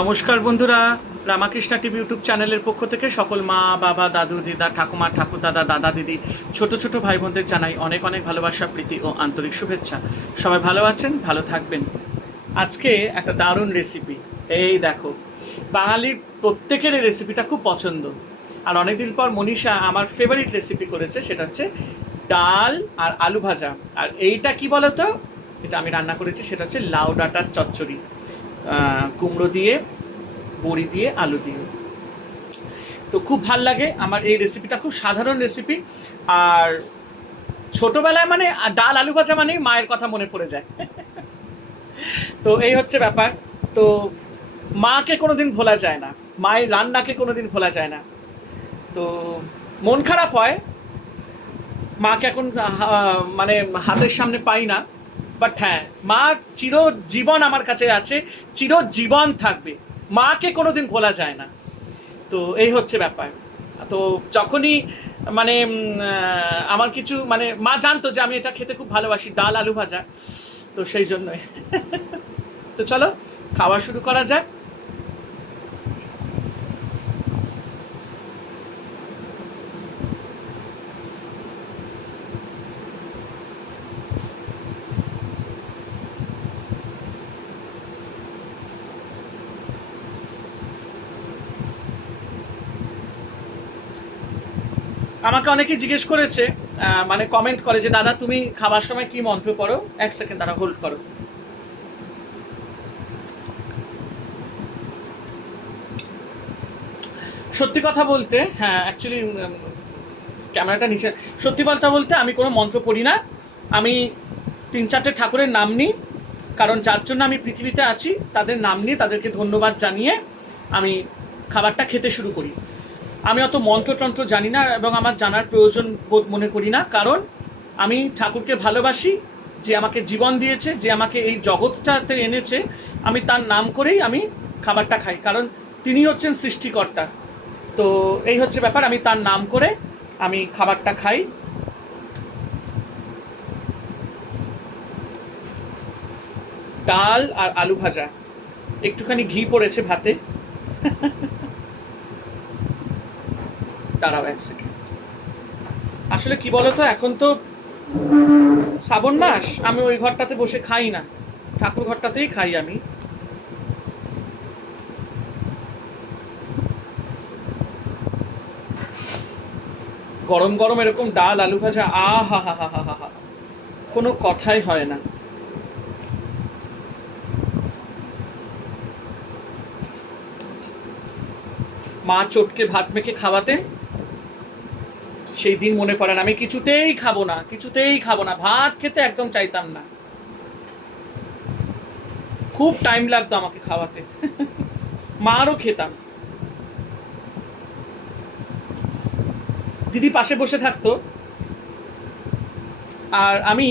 নমস্কার বন্ধুরা, Ramakrishna TV YouTube চ্যানেলের পক্ষ থেকে সকল মা বাবা দাদু দিদা ঠাকুমা ঠাকুরদাদা দাদা দিদি ছোট ছোট ভাই বোনদের জানাই অনেক অনেক ভালোবাসা প্রীতি ও আন্তরিক শুভেচ্ছা। সবাই ভালো আছেন, ভালো থাকবেন। আজকে একটা দারুণ রেসিপি, এই দেখো। বাঙালির প্রত্যেকের এই রেসিপিটা খুব পছন্দ, আর অনেকদিন পর মনীষা আমার ফেভারিট রেসিপি করেছে, সেটা হচ্ছে ডাল আর আলু ভাজা। আর এইটা কি বলতো, এটা আমি রান্না করেছি, সেটা হচ্ছে লাউ ডাঁটার চচ্চড়ি, কুমড়ো দিয়ে, বড়ি দিয়ে, আলু দিয়ে। তো খুব ভাল লাগে আমার এই রেসিপিটা, খুব সাধারণ রেসিপি। আর ছোটবেলায় মানে ডাল আলু ভাজা মানেই মায়ের কথা মনে পড়ে যায়। তো এই হচ্ছে ব্যাপার। তো মাকে কোনোদিন ভোলা যায় না, মায়ের রান্নাকে কোনোদিন ভোলা যায় না। তো মন খারাপ হয়, মাকে এখন মানে হাতের সামনে পাই না। বাট হ্যাঁ, মা চিরজীবন আমার কাছে আছে, চিরজীবন থাকবে। মাকে কোনোদিন ভোলা যায় না। তো এই হচ্ছে ব্যাপার। তো যখনই মানে আমার কিছু মানে মা জানতো যে আমি এটা খেতে খুব ভালোবাসি, ডাল আলু ভাজা, তো সেই জন্যই। তো চলো খাওয়া শুরু করা যাক। আমাকে অনেকেই জিজ্ঞেস করেছে, মানে কমেন্ট করে যে দাদা তুমি খাবার সময় কি মন্ত্র পড়ো। এক সেকেন্ড তারা হোল্ড করো। সত্যি কথা বলতে, হ্যাঁ অ্যাকচুয়ালি ক্যামেরাটা নিচে, সত্যি কথা বলতে আমি কোনো মন্ত্র পড়ি না। আমি 3-4টে ঠাকুরের নাম নিই, কারণ যার জন্য আমি পৃথিবীতে আছি তাদের নাম নিয়ে তাদেরকে ধন্যবাদ জানিয়ে আমি খাবারটা খেতে শুরু করি। আমি অত মন্ত্রতন্ত্র জানি না এবং আমার জানার প্রয়োজন বোধ মনে করি না, কারণ আমি ঠাকুরকে ভালোবাসি, যে আমাকে জীবন দিয়েছে, যে আমাকে এই জগৎটাতে এনেছে। আমি তার নাম করেই আমি খাবারটা খাই, কারণ তিনি হচ্ছেন সৃষ্টিকর্তা। তো এই হচ্ছে ব্যাপার, আমি তার নাম করে আমি খাবারটা খাই। ডাল আর আলু ভাজা, একটুখানি ঘি পড়েছে ভাতে। দাঁড়াও এক সেকেন্ড। আসলে কি বলতো, এখন তো শ্রাবণ মাস, আমি ওই ঘরটাতে বসে খাই না, ঠাকুর ঘরটাতেই খাই আমি। গরম গরম এরকম ডাল আলু ভাজা, হা হা হা হা হা, কোনো কথাই হয় না। মা চটকে ভাত মেখে খাওয়াতেন, সেই দিন মনে পড়ে না। আমি কিছুতেই খাবো না, কিছুতেই খাবো না, ভাত খেতে একদম চাইতাম না। খুব টাইম লাগতো আমাকে খাওয়াতে। মারও খেতাম। দিদি পাশে বসে থাকতো, আর আমি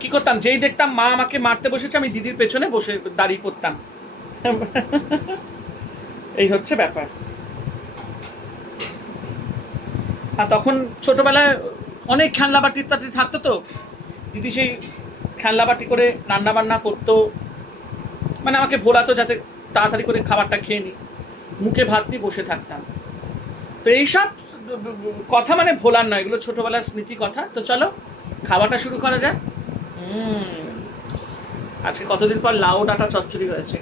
কি করতাম, যেই দেখতাম মা আমাকে মারতে বসেছে, আমি দিদির পেছনে বসে দাঁড়িয়ে পড়তাম। এই হচ্ছে ব্যাপার। আর তখন ছোটবেলায় অনেক খেলনা বাটি টাটি থাকতো, তো দিদি সেই খেলনা বাটি করে রান্না বান্না করতো, মানে আমাকে ভোলাতো যাতে তাড়াতাড়ি করে খাবারটা খেয়ে নিই। মুখে ভাত নিয়ে বসে থাকতাম। তো এইসব কথা মানে ভোলার নয়, এগুলো ছোটবেলার স্মৃতি কথা। তো চলো খাওয়াটা শুরু করা যাক। আজকে কতদিন পর লাউ ডাঁটা চচ্চড়ি হয়েছে।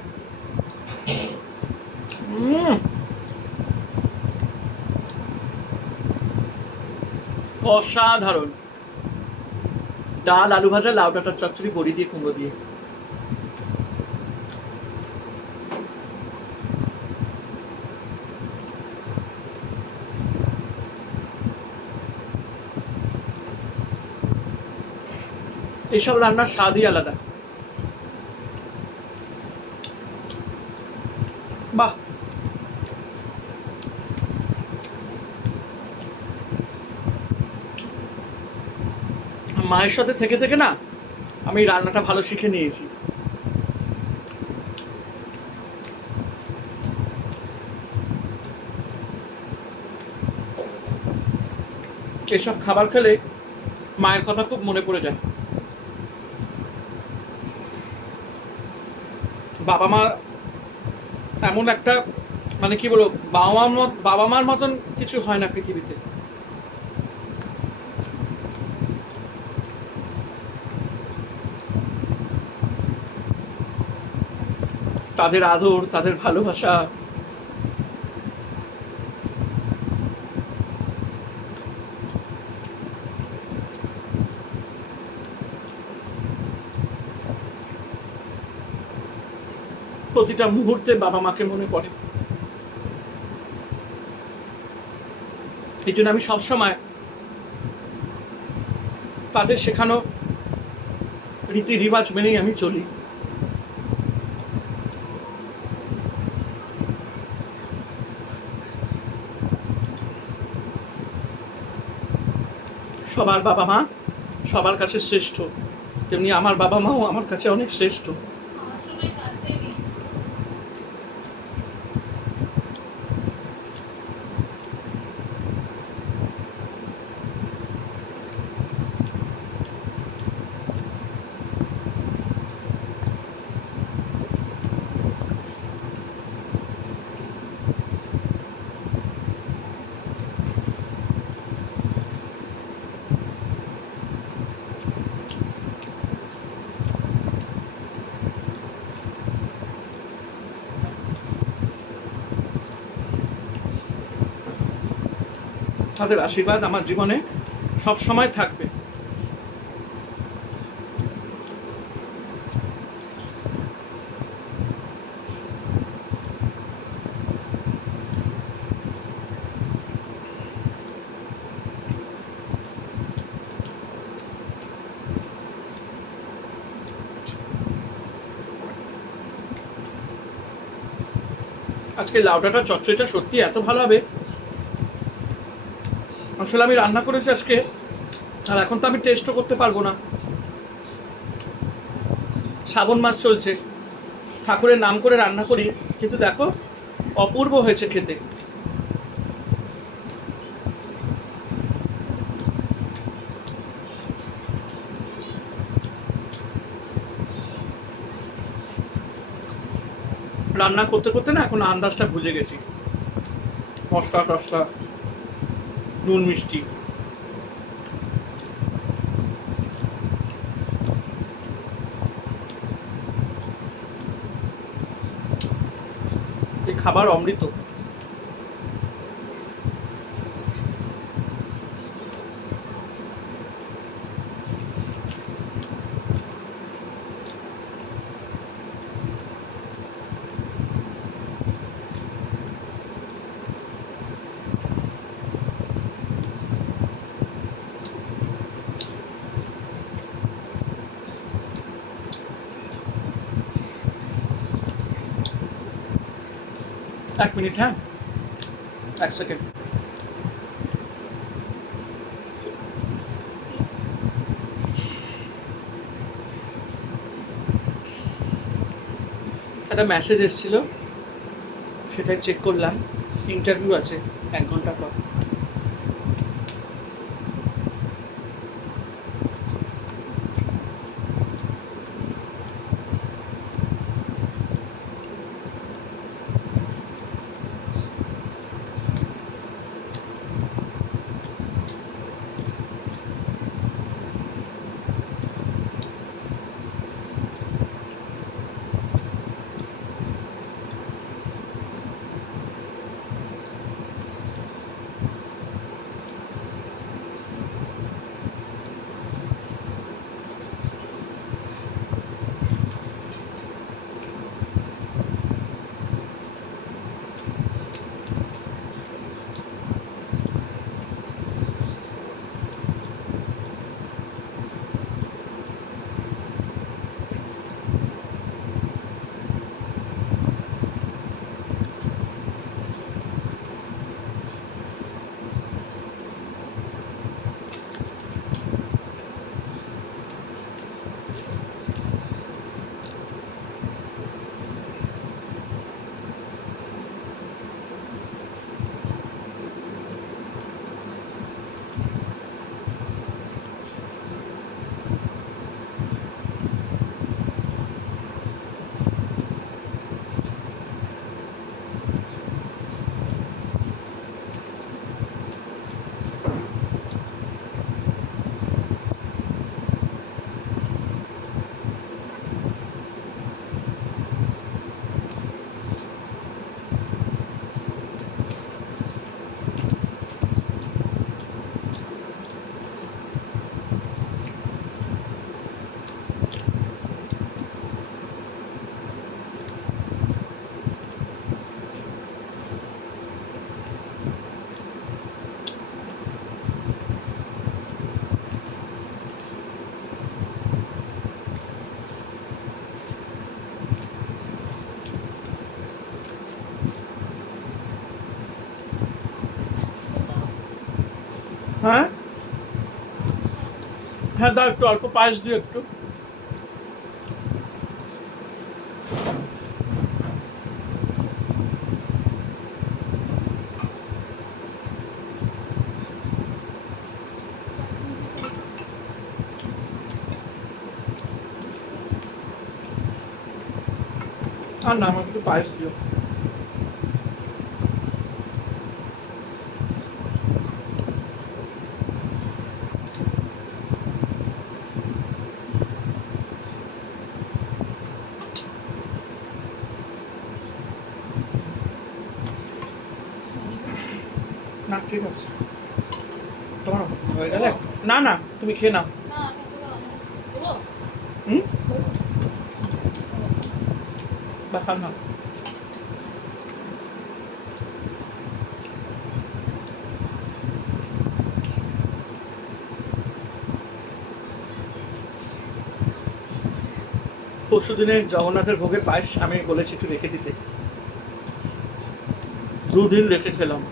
অসাধারণ। ডাল আলু ভাজা, লাউ ডাঁটার চচ্চড়ি, বড়ি দিয়ে, কুমড়ো দিয়ে। এইসব রান্নার স্বাদই আলাদা। বাহ। মায়ের সাথে থেকে থেকে না আমি রান্নাটা ভালো শিখে নিয়েছি। এসব খাবার খেলে মায়ের কথা খুব মনে পড়ে যায়। বাবা মা এমন একটা মানে কি বলবো, বাবা মার মতন কিছু হয় না পৃথিবীতে। তাদের আদর, তাদের ভালোবাসা, প্রতিটা মুহূর্তে বাবা মাকে মনে পড়ে। এই জন্য আমি সবসময় তাদের শেখানো রীতি রিবাজ মেনেই আমি চলি। সবার বাবা মা সবার কাছে শ্রেষ্ঠ, তেমনি আমার বাবা মাও আমার কাছে অনেক শ্রেষ্ঠ। তাদের আশীর্বাদ আমার জীবনে সব সময় থাকবে। আজকে লাউ ডাঁটার চচ্চড়িটা সত্যি এত ভালো হবে। আসলে আমি রান্না করেছি আজকে, আর এখন তো আমি টেস্টও করতে পারবো না। শ্রাবণ মাস চলছে, ঠাকুরের নাম করে রান্না করি, কিন্তু দেখো অপূর্ব হয়েছে খেতে। রান্না করতে করতে না এখন আন্দাজটা ভুলে গেছি, মশলা টশলা, নুন মিষ্টি। এই খাবার অমৃত। এক মিনিট, হ্যাঁ, এক সেকেন্ড। একটা মেসেজ এসেছিল, সেটাই চেক করলাম। ইন্টারভিউ আছে 1 ঘন্টা পর। হ্যাঁ হ্যাঁ, দাও একটু অল্প পায়েস দিও একটু। আর না, আমাকে একটু পায়েস দিও। না ঠিক আছে, তোমার হয়ে গেলে। না না, তুমি খেয়ে নাও। হুম, ব্যাপার না। পরশু দিনের জগন্নাথের ভোগের পায়েস আমি বলেছি একটু রেখে দিতে, 2 দিন রেখে খেলাম।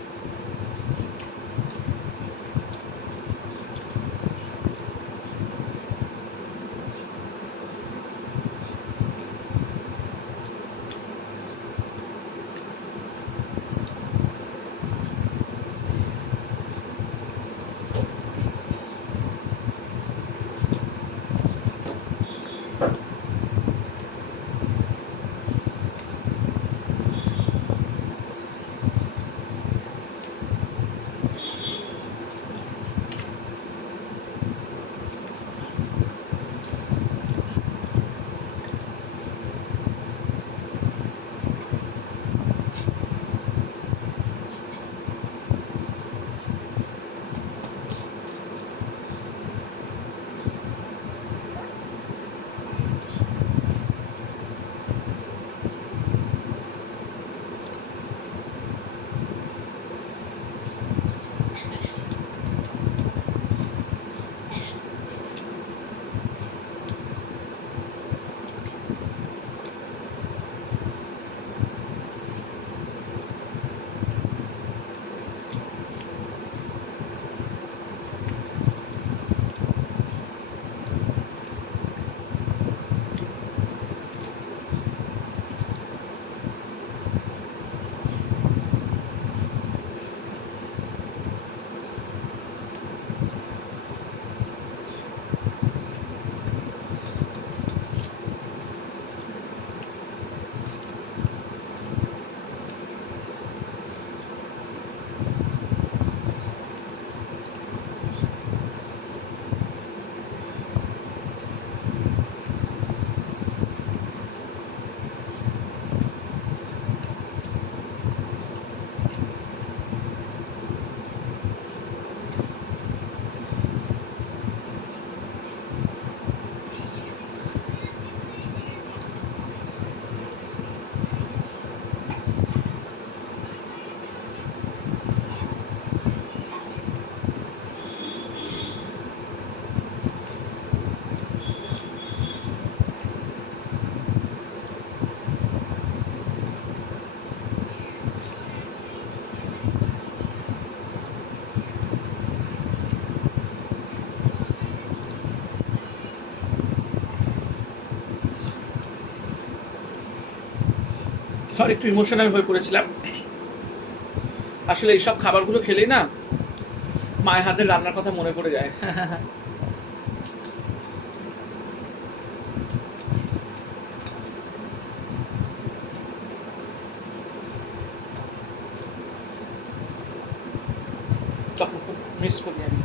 সরি, একটু ইমোশনাল হয়ে পড়েছিলাম। আসলে এইসব খাবারগুলো খেলেই না মায়ের হাতের রান্নার কথা মনে পড়ে যায়। তখন খুব মিস করি আমি।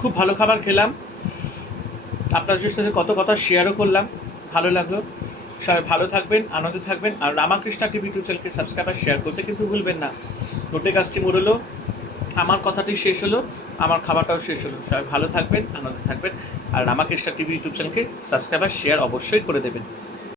খুব ভালো খাবার খেলাম, আপনাদের সাথে কত কথা শেয়ারও করলাম, ভালো লাগলো। সবাই ভালো থাকবেন, আনন্দে থাকবেন, আর রামাকৃষ্ণা টিভি ইউটিউব চ্যানেলকে সাবস্ক্রাইব আর শেয়ার করতে কিন্তু ভুলবেন না। নোটে কাজটি মুড়লো, আমার কথাটি শেষ হলো, আমার খাবারটাও শেষ হলো। সবাই ভালো থাকবেন, আনন্দে থাকবেন, আর রামাকৃষ্ণা টিভি ইউটিউব চ্যানেলকে সাবস্ক্রাইব আর শেয়ার অবশ্যই করে দেবেন।